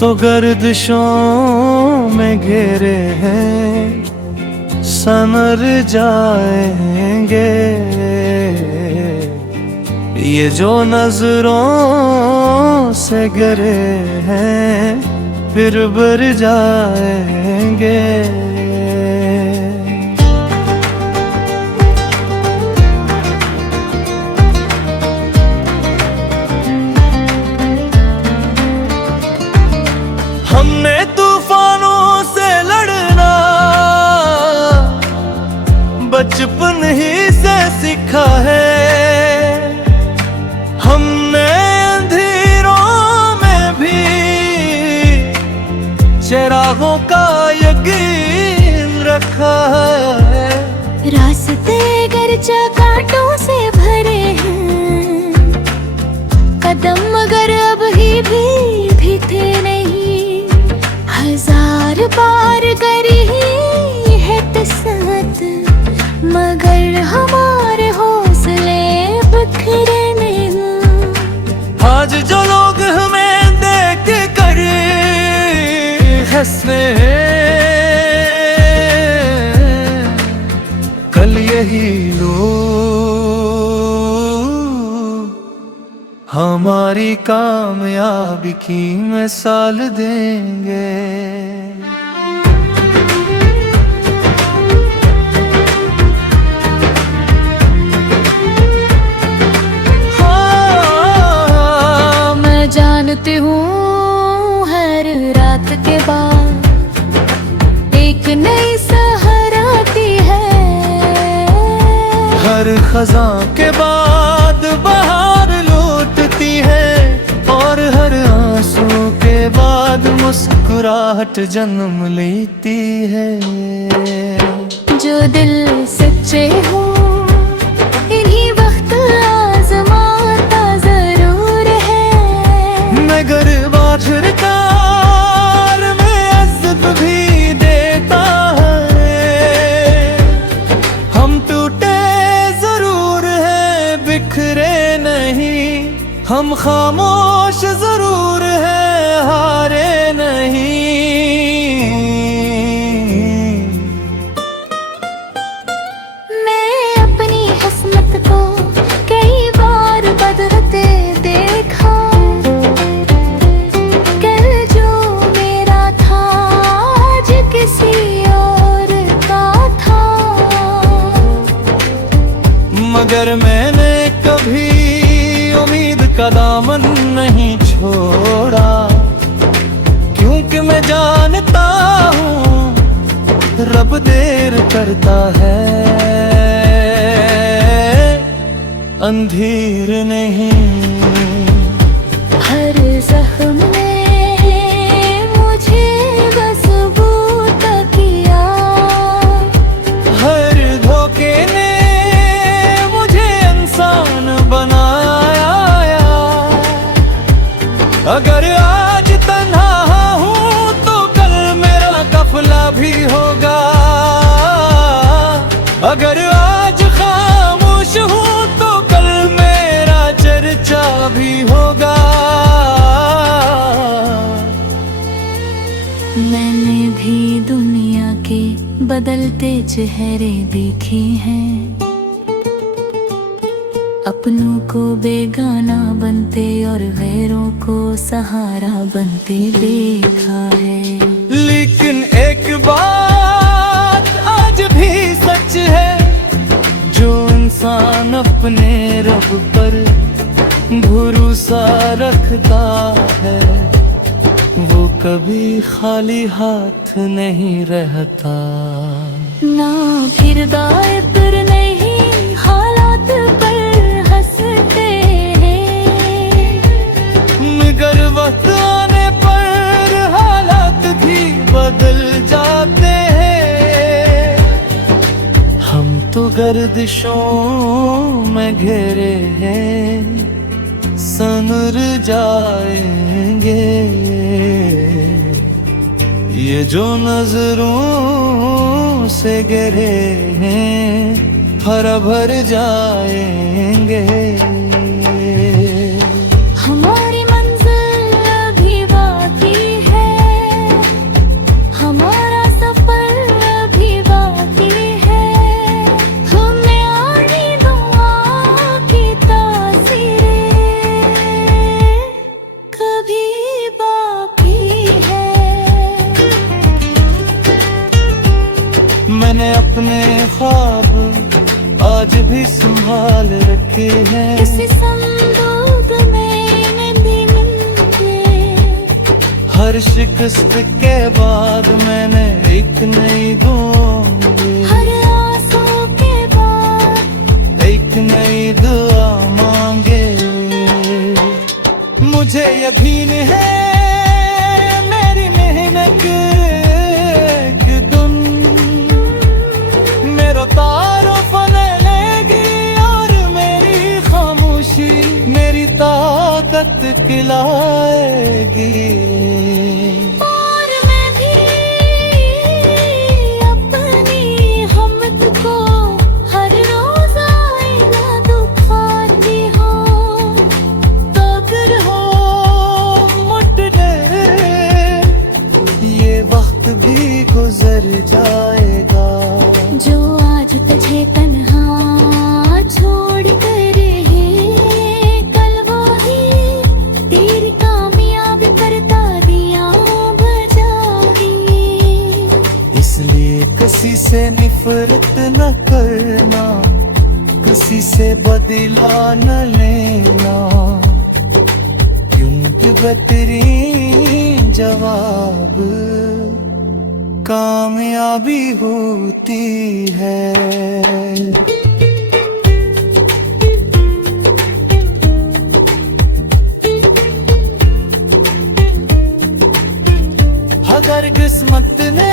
तो गर्दिशों में घेरे हैं, संवर जाएंगे। ये जो नजरों से गिरे हैं, फिर भर जाएंगे। हमने तूफानों से लड़ना बचपन ही से सीखा है। हमने अंधेरों में भी चिरागों का यकीन रखा है। रास्ते गर्जा कांटों से भरे हैं, कदम मगर अब ही भी थे नहीं। हजार बार करी है किस्मत, मगर हमारे हौसले बिखरे नहीं। आज जो लोग हमें देख कर हंसते हैं, कल यही लोग हमारी कामयाबी की मिसाल देंगे। हाँ, मैं जानती हूँ हर रात के बाद एक नई सहारा आती है। हर खज़ां के बाद बहार लौटती है, और हर आंसू के बाद मुस्कुराहट जन्म लेती है। जो दिल सच्चे हो इन्हीं वक्त आजमाता जरूर है। मगर आखिरकार में इज्जत भी देता है। हम टूटे जरूर हैं, बिखरे नहीं। हम खामोश जरूर हैं, हारे नहीं। मैं अपनी किस्मत को कई बार बदलते देखा। कल जो मेरा था आज किसी और का था। मगर मैंने कभी उम्मीद का दामन नहीं छोड़ा, क्योंकि मैं जानता हूँ रब देर करता है, अंधेर नहीं। हर जख्म ने मुझे मजबूत किया। हर धोखे ने मुझे इंसान बनाया। अगर आज तन्हा हूँ तो कल मेरा काफिला भी होगा। अगर आज खामोश हूँ तो कल मेरा चर्चा भी होगा। मैंने भी दुनिया के बदलते चेहरे देखे हैं, अपनों को बेगाना बनते और गैरों को सहारा बनते देखा है। लेकिन एक बात आज भी सच है, जो इंसान अपने रब पर भरोसा रखता है, वो कभी खाली हाथ नहीं रहता। ना फिर दायर नहीं हालात पर हंसते हैं, मगर वक्त आने पर हालात भी बदल जाते हैं। हम तो गर्दिशों में घेरे हैं, संवर जाएंगे। ये जो नजरों से गिरे हैं, हरा भर जाएंगे। हमारी मंजिल अभी बाकी है। अपने ख्वाब आज भी संभाल रखे हैं। किसी संदूक में मेहंदी मिलके, हर शिकस्त के बाद मैंने एक नई दूंगी, हर आंसू के बाद एक नई दुआ मांगे। मुझे यकीन है मेरी मेहनत एक दिन मेरा तारुफ ले लेगी, और मेरी खामोशी मेरी ताकत खिलाएगी। और मैं भी अपनी हमत को हर रोज आईना दुखाती हूँ। तो अगर हो मुट गए ये वक्त भी गुजर जाएगा। जो आज तुझे तन्हा छोड़ कर है, कल वो ही तेरी कामयाबी करता दिया बजागी। इसलिए किसी से नफरत न करना, किसी से बदला न लेना, क्योंकि बेहतरीन जवाब कामयाबी होती है। अगर किस्मत ने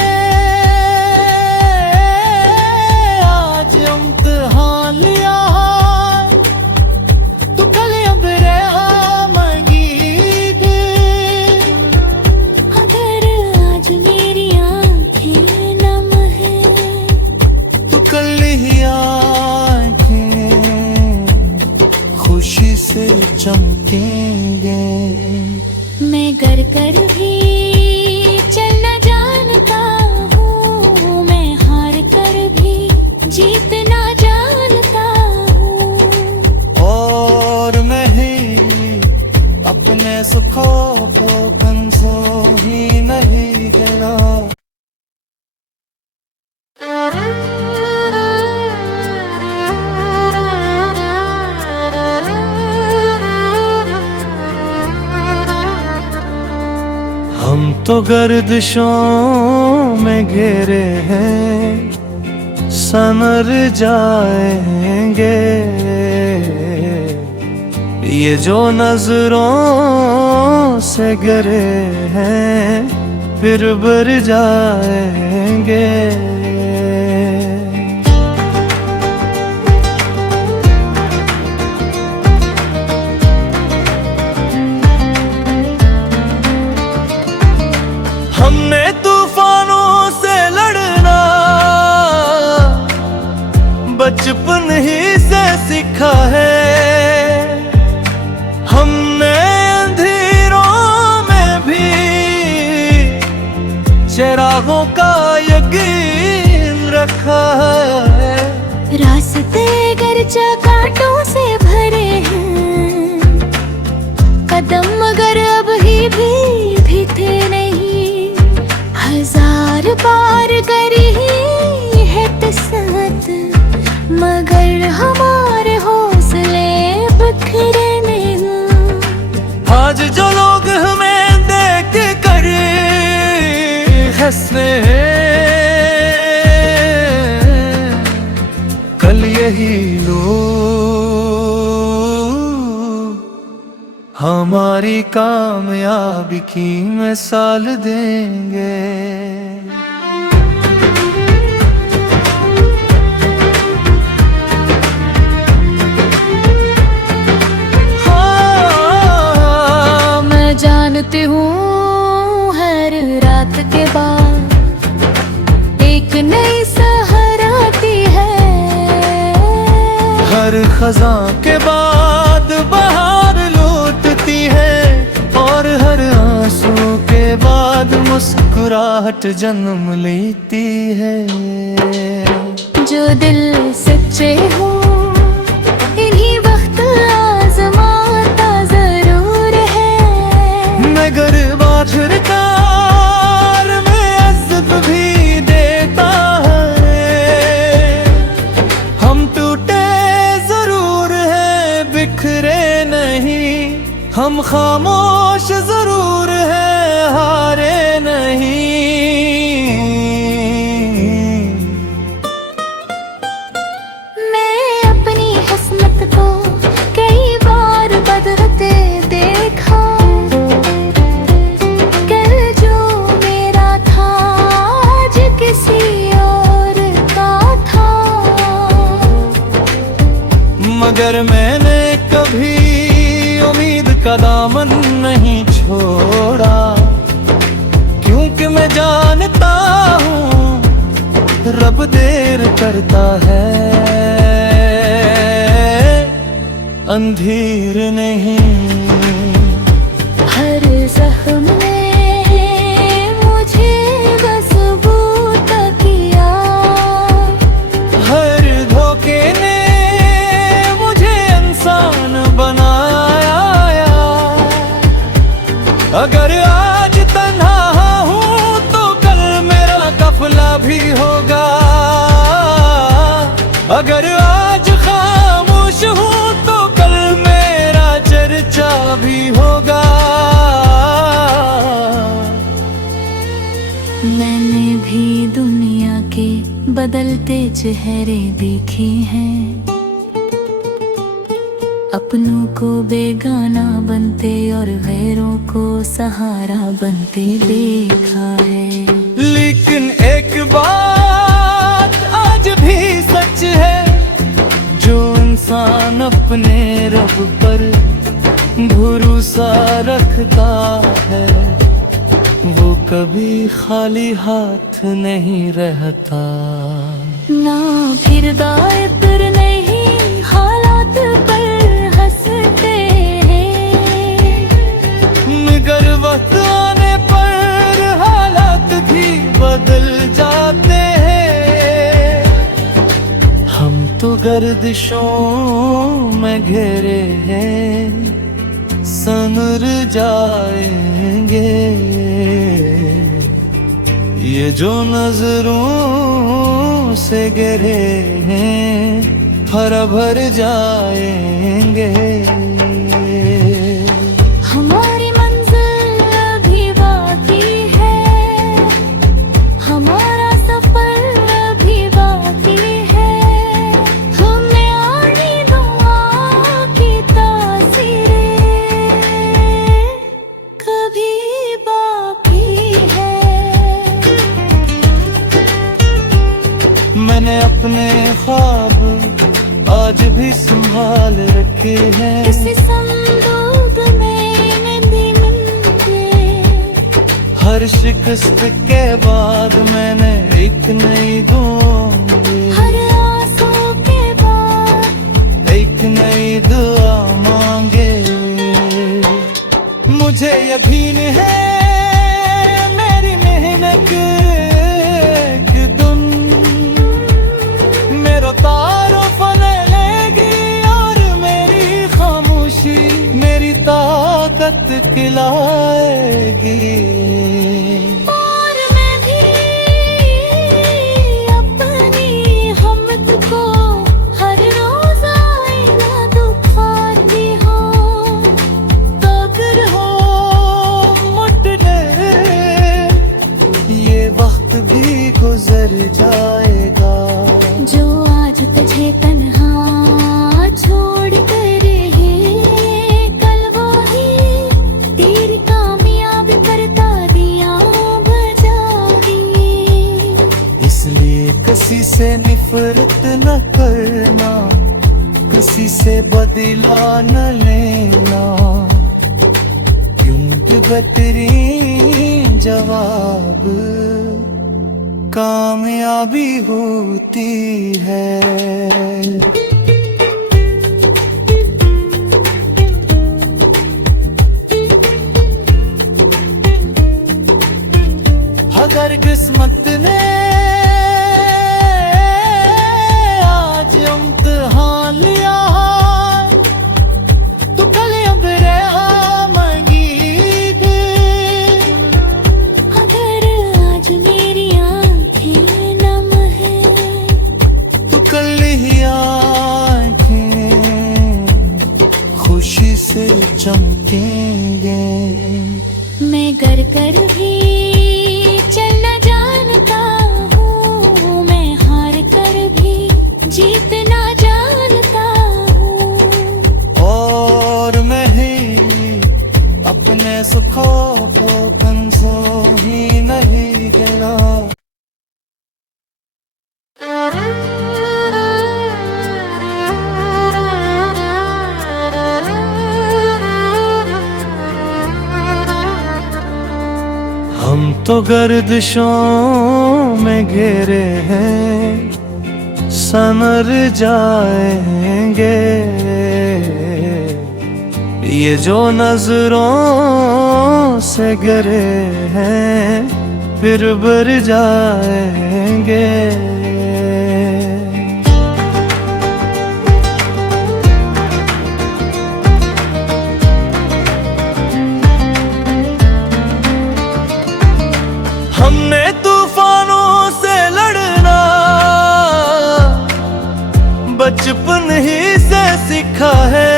आज इम्तिहान लिया तो कल अबरे आएगी। अगर आज मेरी आंखें नम है तो कल ही आँखें खुशी से चमकेंगे। मैं गर कर भी चलना जानता हूँ, मैं हार कर भी जीतना जानता हूँ। और मैं ही अपने सुखों को कंसों ही नहीं गिरा। हम तो गर्दिशों में घिरे हैं, संवर जाएंगे। ये जो नजरों से गिरे हैं फिर भर जाएंगे। हमने तूफानों से लड़ना बचपन ही से सीखा है। हमने अंधेरों में भी चिरागों का यकीन रखा है। रास्ते गर्चा कांटों से भरे हैं, कदम मगर अब ही भी थे नहीं। हजार बार करी है तसहत, मगर हमारे हौसले बिखरे नहीं। आज जो लोग हमें देख कर हंसते हैं, कल यही लोग हमारी कामयाबी की मिसाल देंगे। जानती हूँ हर रात के बाद एक नई सहर आती है। हर खज़ां के बाद बहार लौटती है, और हर आंसू के बाद मुस्कुराहट जन्म लेती है। जो दिल सच्चे हो इन्हीं वक्त आजमाता जरूर है। मगर आखिरकार में इज्जत भी देता है। खामोश जरूर है, हारे नहीं। मैं अपनी किस्मत को कई बार बदलते देखा, कल जो मेरा था आज किसी और का था। मगर मैंने कभी उम्मीद का दामन नहीं छोड़ा, क्योंकि मैं जानता हूँ रब देर करता है, अंधेर नहीं। हर जख्म ने मुझे बस बूटा किया, हर धोखे ने मुझे इंसान बनाया। अगर आज तन्हा हूँ तो कल मेरा काफिला भी होगा, अगर आज खामोश हूँ तो कल मेरा चर्चा भी होगा। मैंने भी दुनिया के बदलते चेहरे देखे हैं, अपनों को बेगाना बनते और गैरों को सहारा बनते देखा है। लेकिन एक बात आज भी सच है, जो इंसान अपने रब पर भरोसा रखता है, वो कभी खाली हाथ नहीं रहता। ना फिर दायित्र नहीं हालात पर हंसते हैं, मगर वक्त आने पर हालात भी बदल जाते हैं। हम तो गर्दिशों में घिरे हैं, संवर जाएंगे। ये जो नजरों से गिरे हैं हरा भर जाएंगे। हमारी मंजिल अभी बाकी है, हमारा सफर अभी बाकी है। हमें आनी दुआ की तासीरें कभी बाकी है। मैंने अपने ख्वाब आज भी संभाल रखे हैं, किसी संदूक में नदी मिलते, हर शिकस्त के बाद मैंने एक नई दुआ दी, हर आंसू के बाद एक नई दुआ मांगे। मुझे यकीन है मेरी मेहनत एक दिन मेरा तारुफ ले लेगी, और मेरी खामोशी मेरी ताकत खिलाएगी। और मैं भी अपनी हमत को हर रोज आईना दुखाती हूँ, तो अगर हो मुटने ये वक्त भी गुजर जाएगा। जो आज तुझे तन्हा छोड़ कर है, कल वो ही तेरी कामयाबी पर तालियां बजाएगी। इसलिए किसी से नफरत न करना, किसी से बदला न लेना, क्योंकि बेहतरीन जवाब कामयाबी होती है। अगर किस्मत ने आज इम्तिहान लिया तो कल अबरे आएंगी। अगर आज मेरी आंखें नम है तो कल ही आंखें खुशी से चमकें। तो गर्दिशों में घेरे हैं, संवर जाएंगे। ये जो नजरों से गिरे हैं, फिर भर जाएंगे। हमने तूफानों से लड़ना बचपन ही से सीखा है।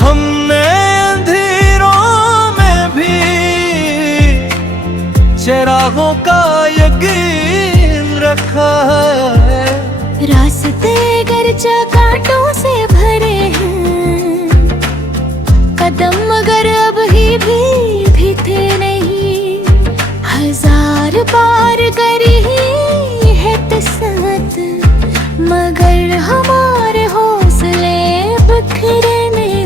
हमने अंधेरों में भी चिरागों का यकीन रखा है। रास्ते गर्जा कांटों से भरे हैं, कदम मगर अब ही भी थे नहीं। हजार बार करी है किस्मत, मगर हमारे हौसले बिखरे नहीं।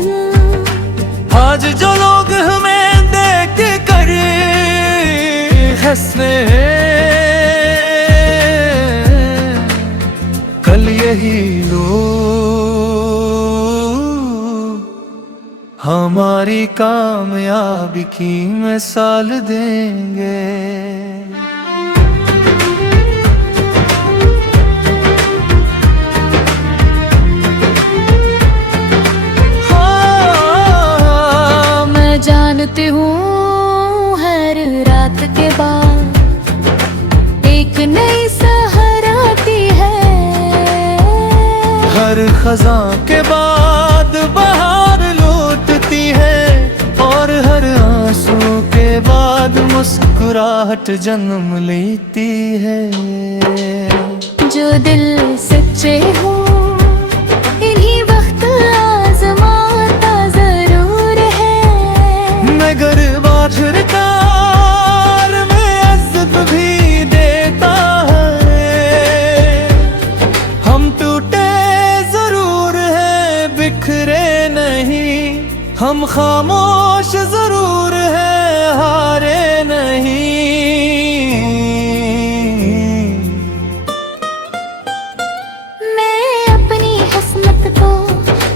आज जो लोग हमें देख कर हंसते हैं, कल यही लोग हमारी कामयाबी की मिसाल देंगे। हाँ, मैं जानती हूँ हर रात के बाद एक नई सहर आती है। हर खज़ां के बाद बहार लौटती है, और हर आंसू के बाद मुस्कुराहट जन्म लेती है। जो दिल सच्चे हो इन्हीं वक्त आजमाता जरूर है। मगर आखिरकार में इज्जत भी देता है। हम टूटे जरूर हैं, बिखरे नहीं। हम खामोश जरूर हैं, हारे नहीं। मैं अपनी किस्मत को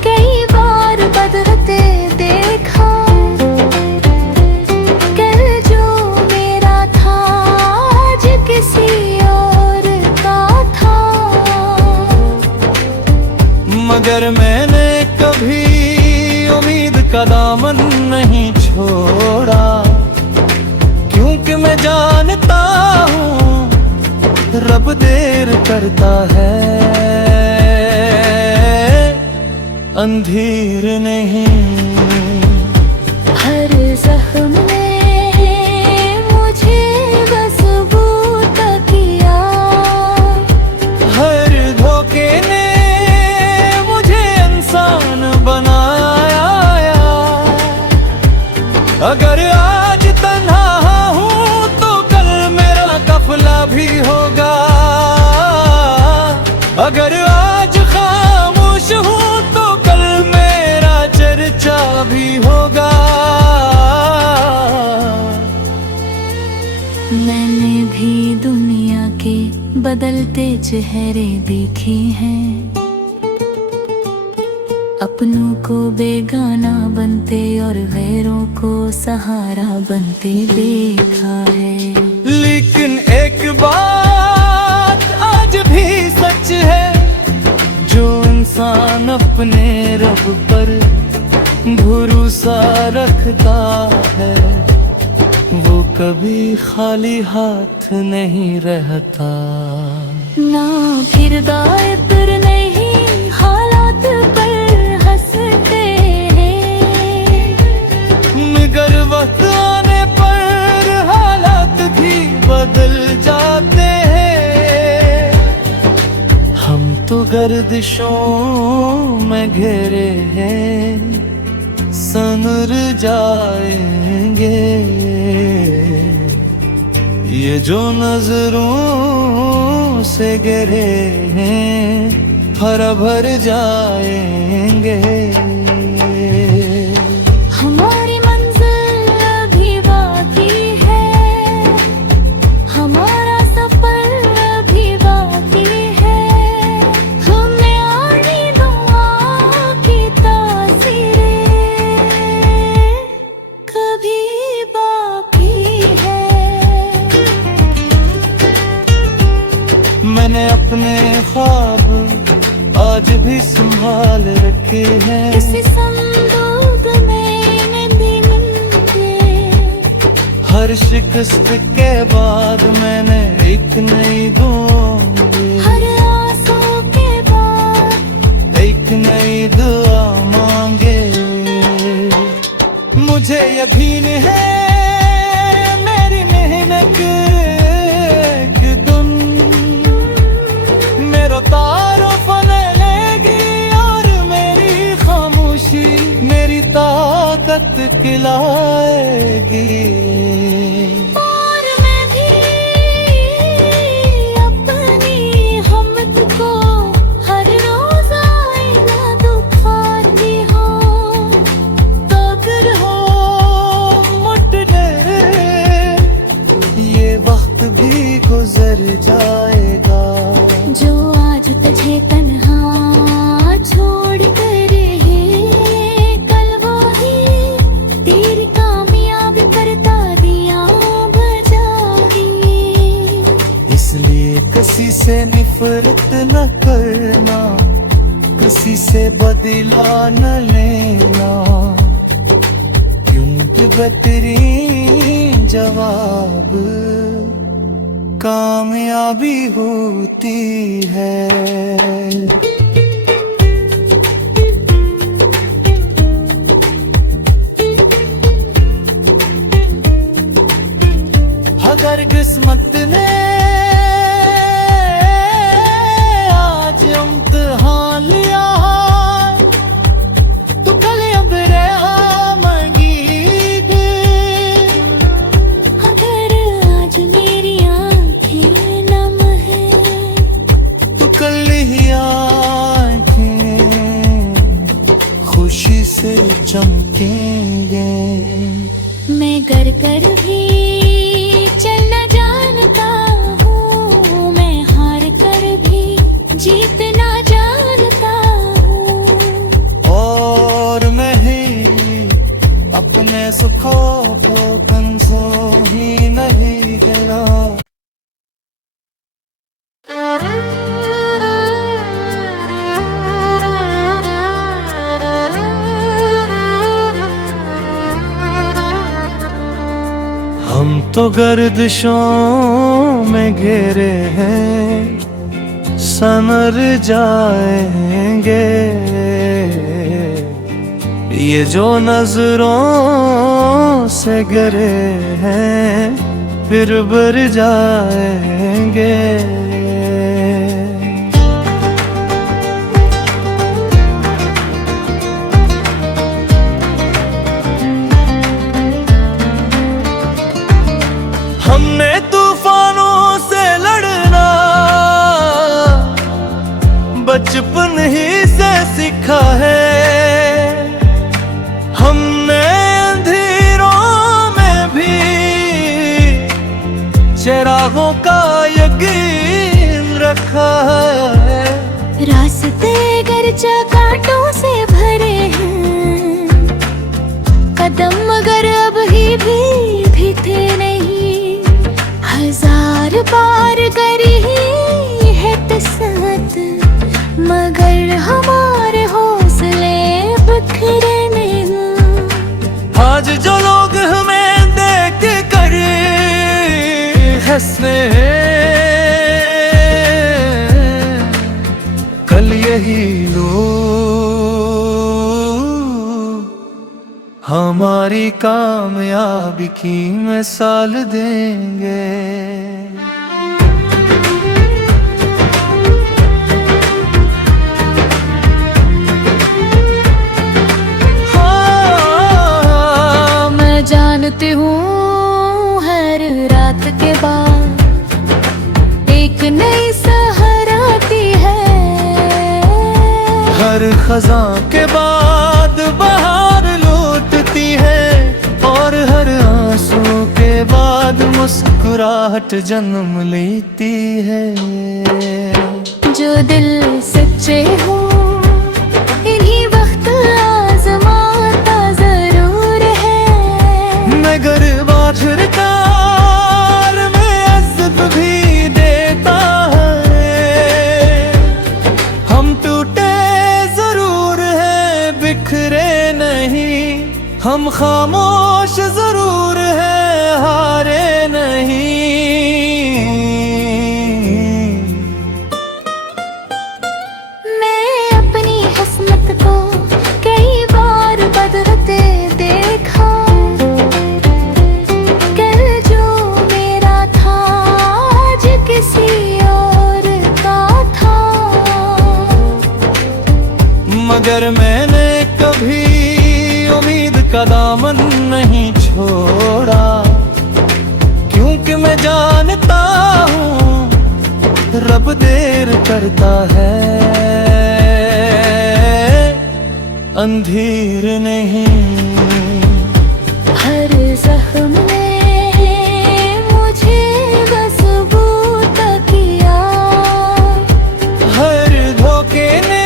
कई बार बदलते देखा। कल जो मेरा था आज किसी और का था। मगर मैंने कभी उम्मीद का दामन नहीं छोड़ा, क्योंकि मैं जानता हूँ रब देर करता है, अंधेर नहीं। हर जख्म ने मुझे मजबूत किया। हर धोखे ने मुझे इंसान बनाया। अगर आज तन्हा हूँ तो कल मेरा काफिला भी होगा। अगर आज खामोश हूँ तो कल मेरा चर्चा भी होगा। मैंने भी दुनिया के बदलते चेहरे देखे हैं, अपनों को बेगाना बनते और गैरों को सहारा बनते देखा है। लेकिन एक बात आज भी सच है, जो इंसान अपने रब पर भरोसा रखता है, वो कभी खाली हाथ नहीं रहता। ना फिर दायित्र नहीं हालात पर हंसते हैं। मगर वक्त आने पर हालात भी बदल जाते हैं। हम तो गर्दिशों में घेरे हैं, संवर जाएंगे। ये जो नजरों से गिरे हैं, हरा भर जाएंगे। हमारी मंजिल अभी बाकी है। अपने ख्वाब आज भी संभाल रखे हैं। किसी संदूक में दिन के हर शिकस्त के बाद मैंने एक नई दुआ दी। हर आंसू के बाद एक नई दुआ मांगे। मुझे यकीन है मेरी मेहनत एक दिन मेरा तारुफ ले लेगी और मेरी खामोशी मेरी ताकत खिलाएगी। और मैं भी अपनी हमत को हर रोज आईना दुखाती हूँ। तो अगर हो मुटने ये वक्त भी गुजर जाएगा। जो आज तुझे तन्हा छोड़ कर है कल वो ही तेरी कामयाबी करता दिया बजागी। इसलिए किसी से नफरत न करना, किसी से बदला न लेना, क्योंकि बेहतरीन जवाब कामयाबी होती है। अगर किस्मत ने आज इम्तिहान लिया तो कल अबरे आमगी। अगर आज मेरी आँखें नम है तो कल ही आँखें खुशी से चमकेंगे। मैं गर कर भी चलना जानता हूँ, मैं हार कर भी जीतना जानता हूँ। और मैं ही अपने सुखों को कंसो ही नहीं गिरा। हम तो गर्दिशों में घिरे हैं संवर जाएंगे। ये जो नजरों से गिरे हैं फिर भर जाएंगे। हमने तूफानों से लड़ना बचपन ही से सीखा है। हमने अंधेरों में भी चिरागों का यकीन रखा है। रास्ते गर्चा कांटों से भरे हैं, कदम मगर अब ही भी थे नहीं। हजार बार करी है तसहत मगर हमारे हौसले बिखरे नहीं। आज जो लोग हमें देख कर हंसते हैं कल यही लोग हमारी कामयाबी की मिसाल देंगे। जानती हूँ हर रात के बाद एक नई सहर आती है। हर खज़ां के बाद बहार लौटती है और हर आंसू के बाद मुस्कुराहट जन्म लेती है। जो दिल सच्चे हो इन्हीं वक्त आजमाता जरूर है। मगर आखिरकार में इज्जत भी देता है। खामोश जरूर है, हारे नहीं। मैं अपनी किस्मत को कई बार बदलते देखा, कल जो मेरा था आज किसी और का था। मगर मैंने कभी उम्मीद का दामन नहीं छोड़ा, क्योंकि मैं जानता हूँ रब देर करता है, अंधेर नहीं। हर जख्म ने मुझे मजबूत किया, हर धोखे ने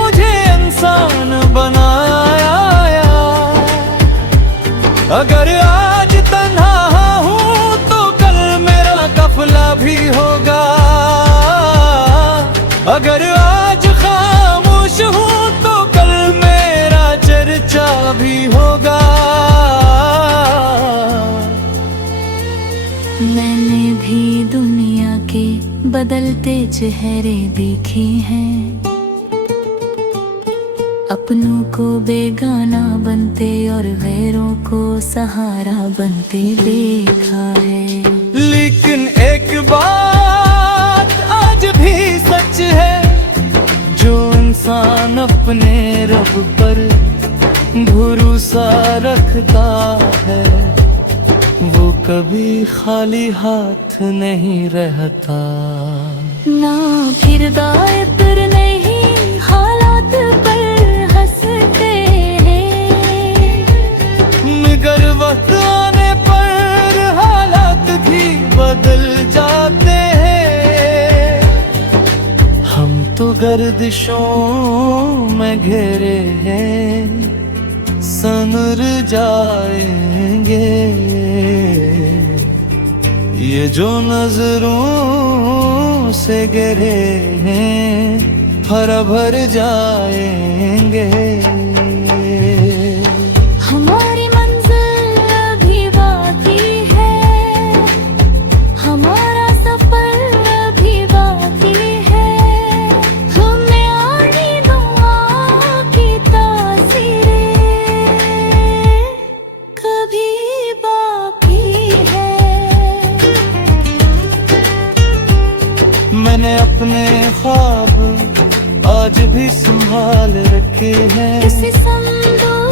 मुझे इंसान बनाया। अगर आज तन्हा हूँ तो कल मेरा कफला भी होगा, अगर आज खामोश हूँ तो कल मेरा चर्चा भी होगा। मैंने भी दुनिया के बदलते चेहरे देखे हैं, अपनों को बेगाना बनते और गैरों को सहारा बनते देखा है। लेकिन एक बात आज भी सच है, जो इंसान अपने रब पर भरोसा रखता है, वो कभी खाली हाथ नहीं रहता। ना फिर दायित्र नहीं हालात पर हंसते हैं, मगर वक्त आने पर हालात भी बदल जाते हैं। हम तो गर्दिशों में घिरे हैं, संवर जाएंगे। ये जो नजरों से गिरे हैं हरा भर जाएंगे। हमारी मंजिल अभी बाकी है, हमारा सफर अभी बाकी है। हमें आनी दुआ की तासीरें कभी बाकी है। मैंने अपने ख्वाब आज भी संभाल रखे हैं, किसी संदूक